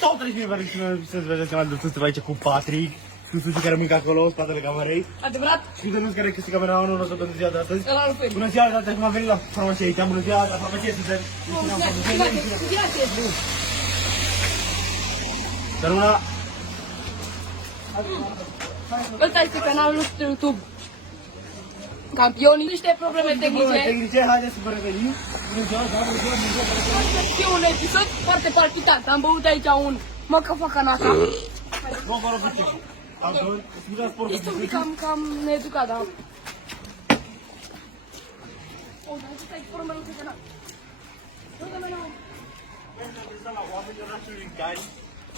Sau treci mie să-ți vedeți canalul de sus aici cu Patrick. Cu Susi care mâncă acolo, în spatele camerei. Adevărat? Și cu Dănuț care este cameramanul nostru pentru ziua de astăzi. Ăla nu fim. Bună ziua, dată cum am venit la farmacie aici. Bună ziua, la farmacie suntem. Dar una... Ăsta este canalul nostru de YouTube. Campionii, niște probleme tehnice. Haideți să vă revenim. Bună ziua, da, bună ziua, bună ziua. Să fie un episod foarte palpitant. Am băut aici un măcafacanata. Bă, vă rog, puțin. Este un pic cam needucat, da. O, dar ăsta e formă de canal.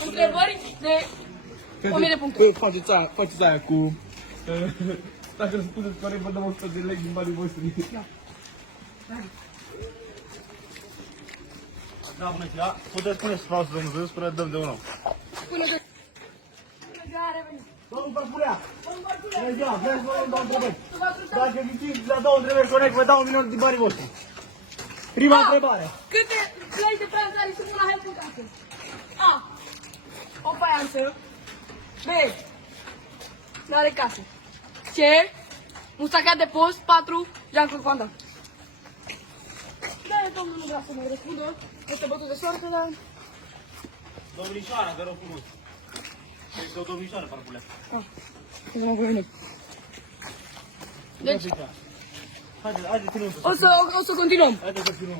Întrebări de 1000 de puncte. Faceți aia cu... Dacă îmi spuneți care vă dăm 100 de lei din banii voștri. Da, bună ziua. Puteți spune să vreau să domnul Zău, spune dăm de unul. Bună ziua, a revenit. Domnul Parpulea! Bună ziua, vreau să vă dau două întrebări. Dacă vitiți la două întrebări corect, vă dau 1 milion din banii voștri. Prima întrebare. Câte plăi de prea are și una help în casă? A. O faianță. B. N-are casă. C. Mustachia de post. 4. Jean-Claude Van Damme. Da, domnul nu vrea să mai răspundă. Este bătut de soartă, dar... Domnișoara, vă rog frumos. Este o domnișoară, Parpulea. Ah, să mă gândesc. Deci, Haideți, ținem. o să continuăm. Haideți să ținem.